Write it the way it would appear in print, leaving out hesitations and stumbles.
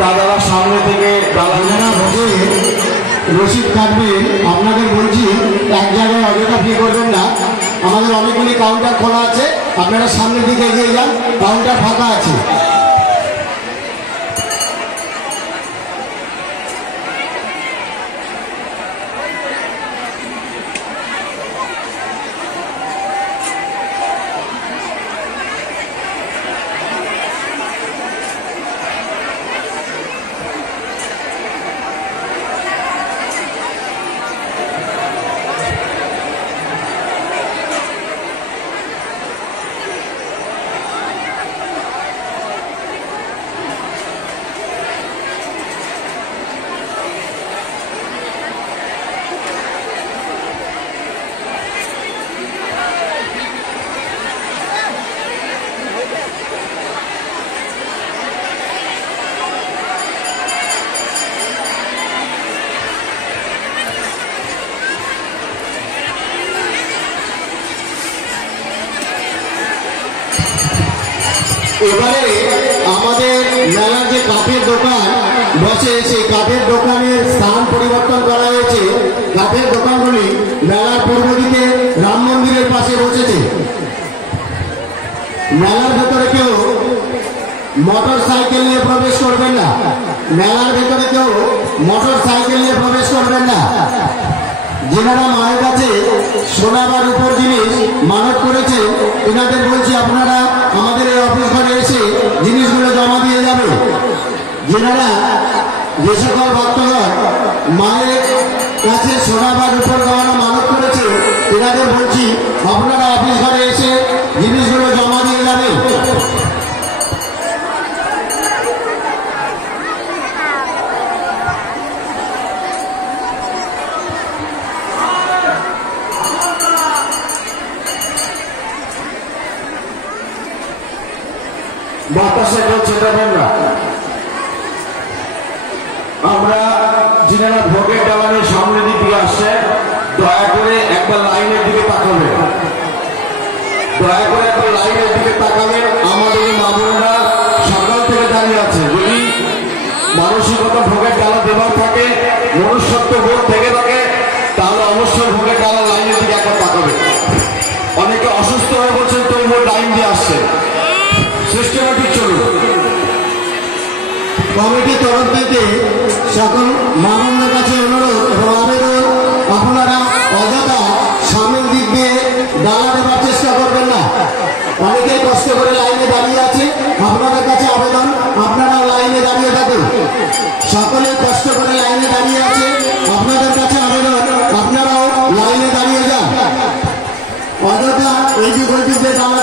দাদারা সামনে থেকে যারা ভোগে রসিদ কাটবেন আপনাদের বলছি এক জায়গায় অযথা ফি করবেন না। আমাদের অনেকগুলি কাউন্টার খোলা আছে, আপনারা সামনের দিকে এগিয়ে যান, কাউন্টার ফাঁকা আছে। এবারে আমাদের মেলার যে কাঠের দোকান বসে সেই কাঠের দোকানের স্থান পরিবর্তন করা হয়েছে। কাঠের দোকানগুলি মেলার পূর্ব দিকে রাম মন্দিরের পাশে বসেছে। মেলার ভেতরে কেউ মোটর সাইকেল নিয়ে প্রবেশ করবেন না। মেলার ভেতরে কেউ মোটর সাইকেল নিয়ে প্রবেশ করবেন না। যেনারা মায়ের কাছে সোনা বা রূপোর জিনিস মানত করেছে এনাদের বলছি আপনারা আমাদের এই অফিস ঘরে এসে জিনিসগুলো জমা দিয়ে যাবে। যেনারা যে সকল ভক্তগণ মায়ের কাছে সোনা বা রূপোর গহনা মানত করেছে এনাদের বলছি আপনারা অফিস ঘরে এসে জিনিসগুলো জমা দিয়ে যাবে। বাতাসে কেউ চেটাবেন না। আমরা যিনারা ভোগের ডালানের সামনের দিকে আসছে দয়া করে একটা লাইনের দিকে তাকাবেন। দয়া করে একটা লাইনের দিকে তাকাবেন। আমাদের মা বোনেরা সকাল থেকে দাঁড়িয়ে আছে। যদি মানসিকতা ভোগের ডালা দেবার থাকে, মনুষ্যত্ব বোধ থেকে থাকে, তাহলে অবশ্যই ভোগের ডালা লাইনের দিকে একবার তাকাবে। অনেকে অসুস্থ হয়ে বলছেন তবুও লাইন দিয়ে আসছে। সিস্টেমেটিক চলুন। কমিটির তরফ থেকে সকল মানুষের কাছে অনুরোধ এবং আবেদন, আপনারা অযথা সামনের দিক দিয়ে ডালা দেওয়ার চেষ্টা করবেন না। অনেকেই কষ্ট করে লাইনে দাঁড়িয়ে আছে, আপনাদের কাছে আবেদন আপনারা লাইনে দাঁড়িয়ে থাকুন। সকলে কষ্ট করে লাইনে দাঁড়িয়ে আছে, আপনাদের কাছে আবেদন আপনারাও লাইনে দাঁড়িয়ে যান। অযথা এই যে ডালা